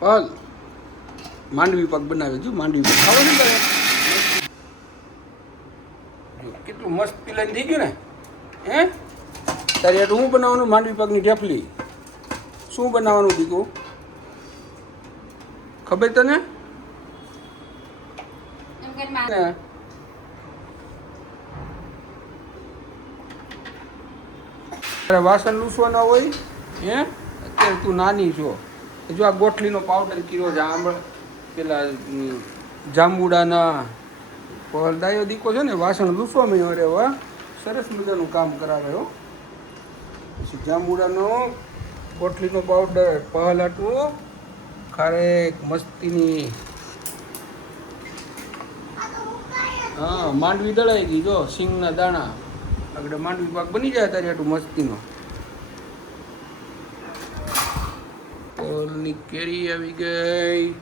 પલ માંડવી પાક બનાવે જો માંડવી પાક ખાવો ને તારે કેટલું મસ્ત પિલાન થઈ ગયું ને હે તારે એટલે હું બનાવવાનું માંડવી પાકની ઢેફલી શું બનાવવાનું દીકું ખબર તને તારે વાસણ લૂસવાના હોય હે અત્યારે તું નાની છો જો આ ગોઠલીનો પાવડર કર્યો છે આંબળ પેલા જાંબુડાના પહલદાયો દીકો છે ને વાસણ લૂસવા મળ્યો અરે વાહ સરસ મજાનું કામ કરાવે હો પછી જાંબુડાનો ગોઠલીનો પાવડર પહલાટું ખારેક મસ્તીની હા માંડવી દળાઈ ગઈ જો સિંગના દાણા આગળ માંડવી પાક બની જાય તારે આટલું મસ્તીનો ઓલની કેરી આવી ગઈ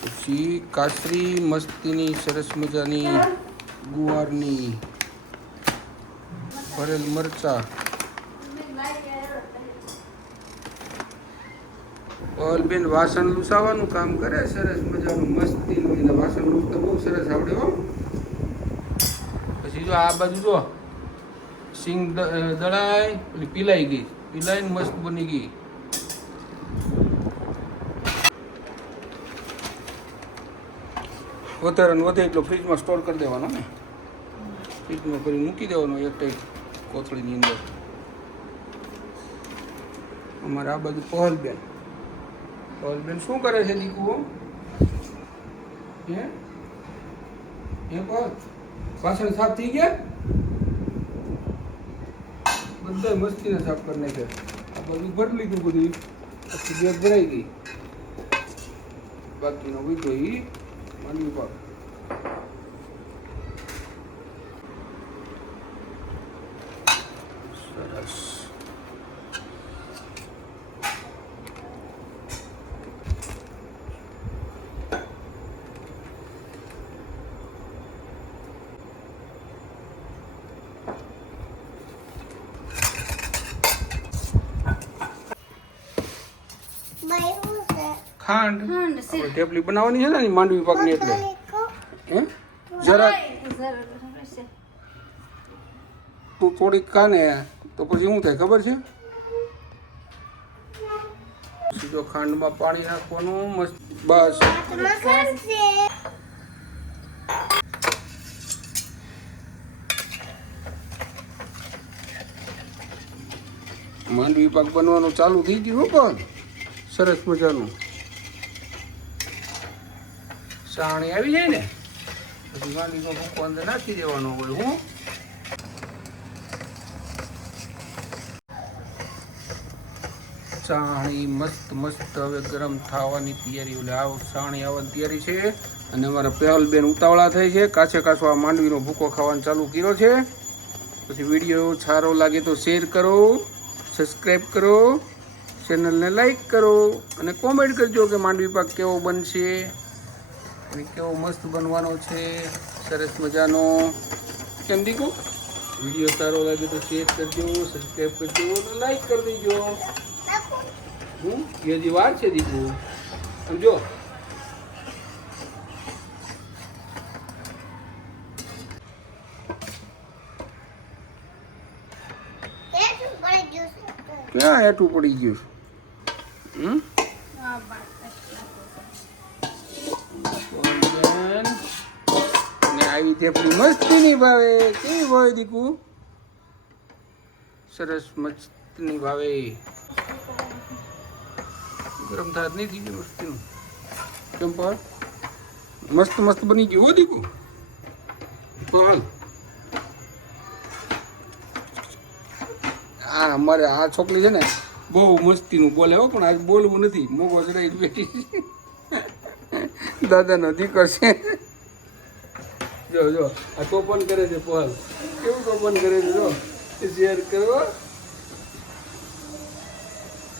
પછી કાસરી મસ્તીની સરસ મજાની ગુવારની ભરેલ મરચા ઓલબેન વાસણ લૂસાવાનું કામ કરે સરસ મજાનું મસ્તીનું એને વાસણ લૂસતા બહુ સરસ આવડે હો પછી જો આ બાજુ જો સિંગ દળાઈ પેલી પીલાઈ ગઈ પીલાઈને મસ્ત બની ગઈ વધારે ને વધે એટલો ફ્રીજમાં સ્ટોર કરી દેવાનો ને ફ્રીજમાં કરી મૂકી દેવાનો એક ટાઈપ કોથળીની અંદર અમારે આ બાજુ પહલબેન શું કરે છે દીકુ હે વાસણ સાફ થઈ ગયા બધા મસ્તીને સાફ કરી નાખ્યા આ બધું ભરી લીધું બધું પછી બેગ ભરાઈ ગઈ બાકીનો વીધો એ માંડવી પાક સરસ ખાંડ ઢેફલી બનાવવાની છે ને માંડવી પાકની એટલે હે જરા તું થોડીક ખાને તો પછી શું થાય ખબર છે સીધો ખાંડમાં પાણી નાખવાનું મસ્ત બસ માંડવી પાક બનવાનું ચાલુ થઈ ગયું પણ સરસ મજાનું સાણી આવી જાય ને પછી માંડવીનો ભૂકો અંદર નાખી દેવાનો હોય હું સાણી મસ્ત હવે ગરમ થવાની તૈયારી એટલે આવ સાણી આવવાની તૈયારી છે અને અમારા પહેલબેન ઉતાવળા થઈ છે કાચો આ માંડવીનો ભૂકો ખાવાનું ચાલુ કર્યો છે પછી વિડીયો સારો લાગે તો શેર કરો સબસ્ક્રાઈબ કરો ચેનલને લાઈક કરો અને કોમેન્ટ કરજો કે માંડવી પાક કેવો બનશે અને કેવો મસ્ત બનવાનો છે સરસ મજાનો કેમ દીકુ વિડીયો સારો લાગે તો શેર કરજો સબસ્ક્રાઈબ કરજો અને લાઈક કરી દેજો એ હજી વાર છે દીકુ સમજો ક્યાં હેઠું પડી ગયું ને આવી થેપલી મસ્તીની ભાવે કેવી ભાવે દીકુ સરસ મસ્તીની ભાવે ગરમ થાત નહીં થઈ ગયું મસ્તીનું કેમ પર મસ્ત બની ગયું હો દીકુ હાલ હા અમારે આ છોકરી છે ને બહુ મસ્તીનું બોલે હો પણ આજ બોલવું નથી મોગો ચડાવી બેઠી દાદાનો દીકરો છે જો આ તોફાન કરે છે પહલ કેવું તોફાન કરે છે જો શેર કરો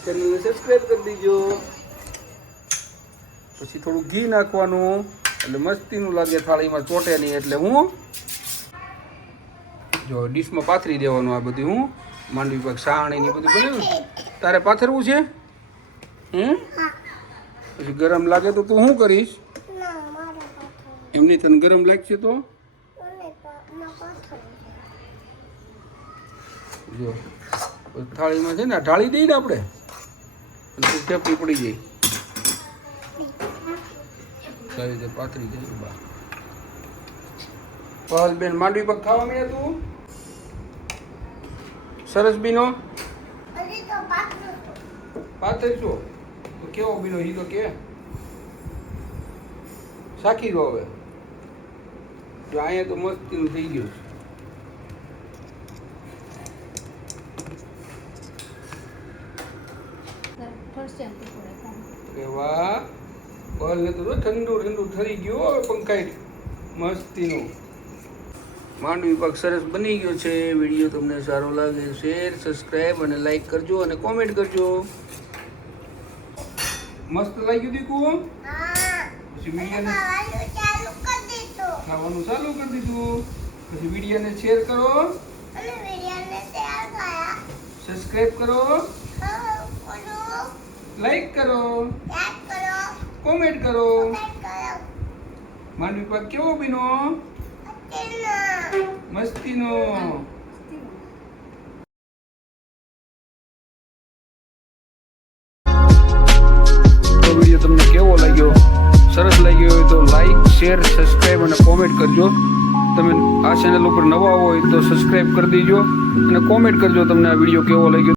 ચેનલને સબસ્ક્રાઈબ કરી દીજો પછી થોડું ઘી નાખવાનું એટલે મસ્તીનું લાગે થાળીમાં ચોટે નહીં એટલે હું જો ડીશમાં પાથરી દેવાનું આ બધું હું માંડવી પાક સાણી ની બધું બનાવ્યું તારે પાથરવું છે પછી ગરમ લાગે તો તું શું કરીશ? એમની તને ગરમ લાગશે તો જો થાળીમાં છે ને ઢાળી દઈએ ને આપણે, ઠેપડી પડી જાય, સારી રીતે પાથરી જાય બહાર. પહલ બેન માંડવી પગ ખાવા મળ્યા તું? સરસ બીનો પાથરશો તો કેવો બીનો ઈ તો કે સાખી દો હવે. જો અહીંયા તો મસ્તીનું થઈ ગયું છે. વાહ પહલ ને તો ઠંડુ ઠંડુ થઈ ગયું હવે પંખાઈ મસ્તીનું. માંડવી પાક સરસ બની ગયો છે. વિડીયો તમને સારો લાગે શેર, સબસ્ક્રાઈબ અને લાઈક કરજો અને કોમેન્ટ કરજો. મસ્ત લાગ્યું દીકુ? પછી વિડીયોને ખાવાનું ચાલુ કરી દીધું. પછી વિડીયોને શેર કરો, સબસ્ક્રાઈબ કરો, લાઈક કરો, કોમેન્ટ કરો. માંડવી પાક કેવો બીનો? મસ્તીનો. તો વિડીયો તમને કેવો લાગ્યો? સરસ લાગ્યો હોય તો લાઈક, શેર, સબસ્ક્રાઈબ અને કોમેન્ટ કરજો. તમે આ ચેનલ ઉપર નવા હોય તો સબસ્ક્રાઈબ કરી દેજો અને કોમેન્ટ કરજો તમને આ વિડીયો કેવો લાગ્યો.